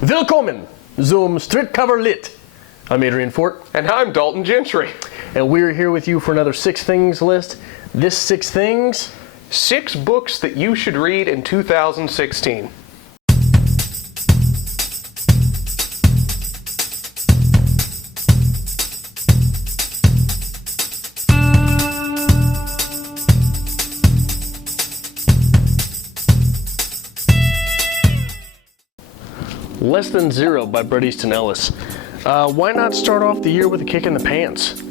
Willkommen zum Street Cover Lit. I'm Adrian Fort. And I'm Dalton Gentry. And we're here with you for another 6 Things list. This 6 Things... 6 books that you should read in 2016. Less Than Zero by Bret Easton Ellis. Why not start off the year with a kick in the pants?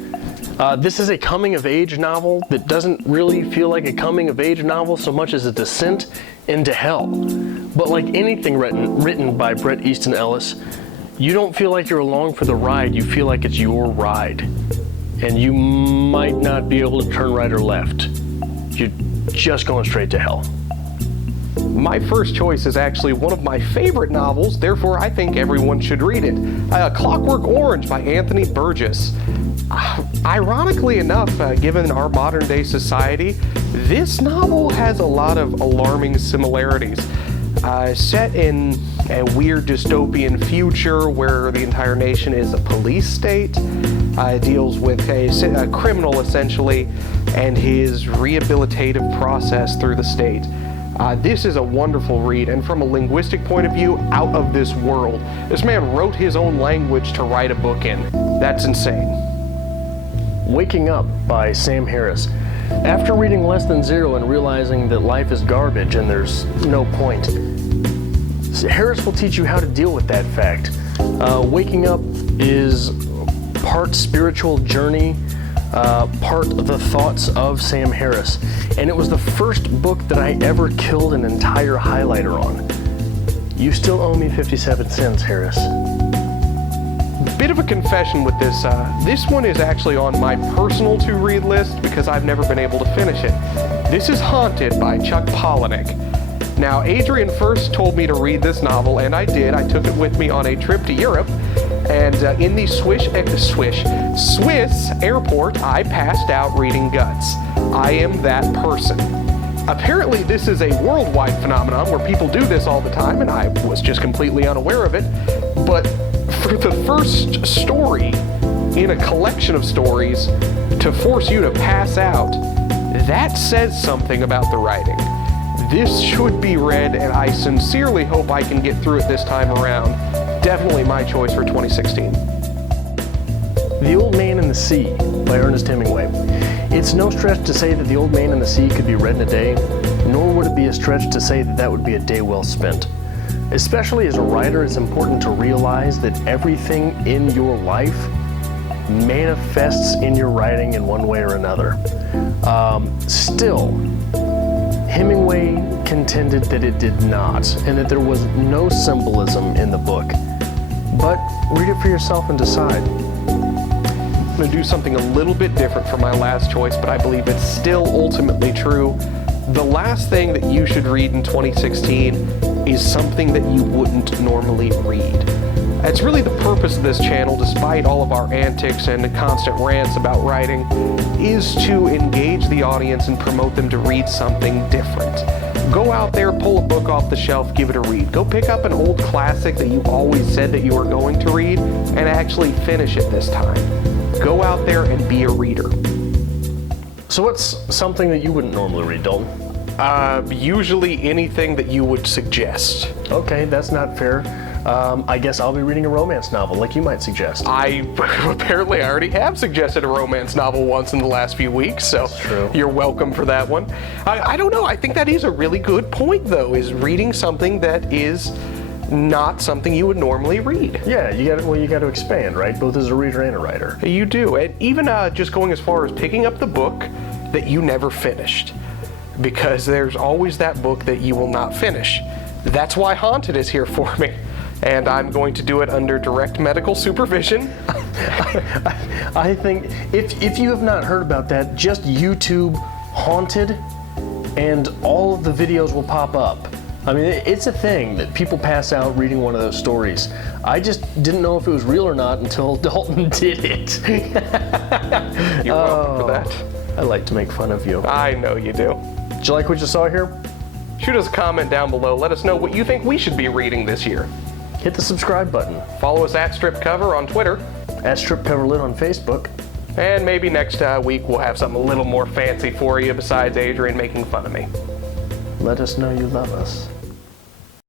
This is a coming-of-age novel that doesn't really feel like a coming-of-age novel so much as a descent into hell. But like anything written by Bret Easton Ellis, you don't feel like you're along for the ride, you feel like it's your ride. And you might not be able to turn right or left. You're just going straight to hell. My first choice is actually one of my favorite novels, therefore I think everyone should read it. Clockwork Orange by Anthony Burgess. Ironically enough, given our modern day society, this novel has a lot of alarming similarities. Set in a weird dystopian future where the entire nation is a police state, deals with a criminal essentially and his rehabilitative process through the state. This is a wonderful read, and from a linguistic point of view, out of this world. This man wrote his own language to write a book in. That's insane. Waking Up by Sam Harris. After reading Less Than Zero and realizing that life is garbage and there's no point, Harris will teach you how to deal with that fact. Waking Up is part spiritual journey, part of the thoughts of Sam Harris. And it was the first book that I ever killed an entire highlighter on. You still owe me 57 cents, Harris. Bit of a confession with this. This one is actually on my personal to-read list because I've never been able to finish it. This is Haunted by Chuck Palahniuk. Now, Adrian first told me to read this novel, and I did. I took it with me on a trip to Europe, and in the Swiss airport, I passed out reading Guts. I am that person. Apparently, this is a worldwide phenomenon where people do this all the time, and I was just completely unaware of it. But for the first story in a collection of stories to force you to pass out, that says something about the writing. This should be read, and I sincerely hope I can get through it this time around. Definitely my choice for 2016. The Old Man and the Sea by Ernest Hemingway. It's no stretch to say that The Old Man and the Sea could be read in a day, nor would it be a stretch to say that that would be a day well spent. Especially as a writer, it's important to realize that everything in your life manifests in your writing in one way or another. Still, Hemingway contended that it did not, and that there was no symbolism in the book. But read it for yourself and decide. I'm going to do something a little bit different from my last choice, but I believe it's still ultimately true. The last thing that you should read in 2016 is something that you wouldn't normally read. That's really the purpose of this channel, despite all of our antics and constant rants about writing, is to engage the audience and promote them to read something different. Go out there, pull a book off the shelf, give it a read. Go pick up an old classic that you always said that you were going to read and actually finish it this time. Go out there and be a reader. So what's something that you wouldn't normally read, Dalton? Usually anything that you would suggest. Okay, that's not fair. I guess I'll be reading a romance novel, like you might suggest. Apparently I already have suggested a romance novel once in the last few weeks, so you're welcome for that one. I don't know, I think that is a really good point, though, is reading something that is not something you would normally read. Yeah, you got to expand, right? Both as a reader and a writer. You do, and even just going as far as picking up the book that you never finished, because there's always that book that you will not finish. That's why Haunted is here for me, and I'm going to do it under direct medical supervision. I think if you have not heard about that, just YouTube Haunted, and all of the videos will pop up. I mean, it's a thing that people pass out reading one of those stories. I just didn't know if it was real or not until Dalton did it. You're welcome for that. I like to make fun of you. I know you do. Did you like what you saw here? Shoot us a comment down below. Let us know what you think we should be reading this year. Hit the subscribe button. Follow us at Strip Cover on Twitter. At Strip Cover Lit on Facebook. And maybe next week we'll have something a little more fancy for you besides Adrian making fun of me. Let us know you love us.